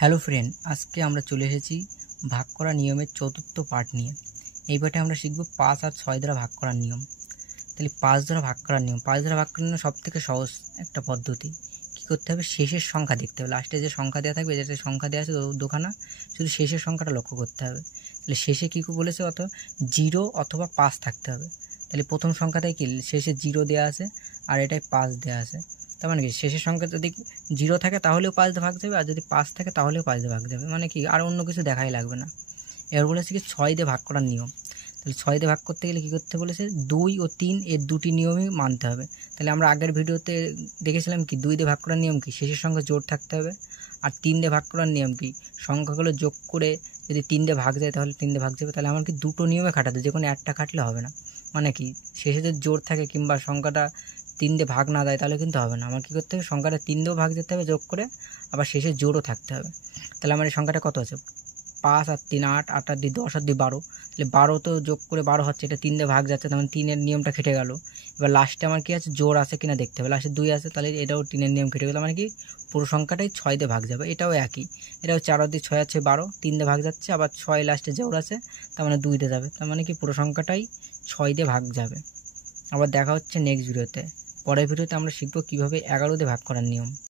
Hello friend, আজকে আমরা চলে এসেছি ভাগ করা নিয়মের চতুর্থ পার্ট নিয়ে। এই পার্টে আমরা শিখব 5 আর 6 দ্বারা ভাগ করার নিয়ম। তাহলে 5 দ্বারা ভাগ করার নিয়ম, 5 দ্বারা ভাগ করার নিয়ম সবথেকে সহজ একটা পদ্ধতি। কী করতে হবে? শেষের সংখ্যা দেখতে হবে। লাস্টে যে সংখ্যা দেওয়া থাকবে, যেটা সংখ্যা দেওয়া আছে দুখানা, শুধু শেষের সংখ্যাটা লক্ষ্য করতে হবে। তাহলে শেষে কী বলেছে? 0 অথবা 5 থাকতে হবে। তাহলে প্রথম সংখ্যাটাই কি? শেষে 0 দেওয়া আছে আর এটাই 5 দেওয়া আছে। তার মানে কি, শেষের সংখ্যা যদি 0 থাকে তাহলেও 5 দিয়ে ভাগ যাবে, আর যদি 5 থাকে তাহলেও 5 দিয়ে ভাগ যাবে। মানে কি, আর অন্য কিছু দেখাই লাগবে না। এবার বলেছে কি 6 দিয়ে ভাগ করার নিয়ম। তাহলে 6 দিয়ে ভাগ করতে গেলে কী করতে বলেছে? 2 ও 3 এর দুটি নিয়মই মানতে হবে। তাহলে আমরা আগের ভিডিওতে দেখেছিলাম কি 2 দিয়ে ভাগ করার নিয়ম কি? শেষের সংখ্যা জোড় থাকতে হবে। আর 3 দিয়ে ভাগ করার নিয়ম কি? সংখ্যাগুলো যোগ করে যদি 3 দিয়ে ভাগ যায় তাহলে 3 দিয়ে ভাগ যাবে। তাহলে আমার কি দুটো নিয়মে খাটাতে, যে কোনো একটা খাটলে হবে না। মানে কি, শেষে যদি জোড় থাকে কিংবা সংখ্যাটা 3 দিয়ে ভাগ না দেয় তাহলে কিন্তু হবে না। আমার কী করতে হবে? সংখ্যাটা 3 দিয়েও ভাগ যেতে হবে যোগ করে, আবার শেষে জোড়ও থাকতে হবে। তাহলে আমার এই সংখ্যাটা কত আছে? 5 আর 3 8, 8 আর 2 10 আর 2 12। তাহলে 12 তো যোগ করে 12 হচ্ছে, এটা 3 দিয়ে ভাগ যাচ্ছে, তখন 3-এর নিয়মটা খেটে গেল। এবার লাস্টে আমার কি আছে? জোড় আছে কিনা দেখতে হবে। লাস্টে 2 আছে, তাহলে এটাও 3-এর নিয়ম খেটে গেল। মানে কি, পুরো সংখ্যাটাই 6 দিয়ে ভাগ যাবে। এটাও একই, এটাও 4 আর 2 6 আছে 12, 3 দিয়ে ভাগ যাচ্ছে, আবার 6 লাস্টে জোড় আছে, তার মানে 2 দিয়ে যাবে। তার মানে কি, পুরো সংখ্যাটাই 6 দিয়ে ভাগ যাবে। আবার দেখা হচ্ছে নেক্সট ভিডিওতে। পরের ভিডিওতে আমরা শিখব কীভাবে 11 দিয়ে ভাগ করার নিয়ম।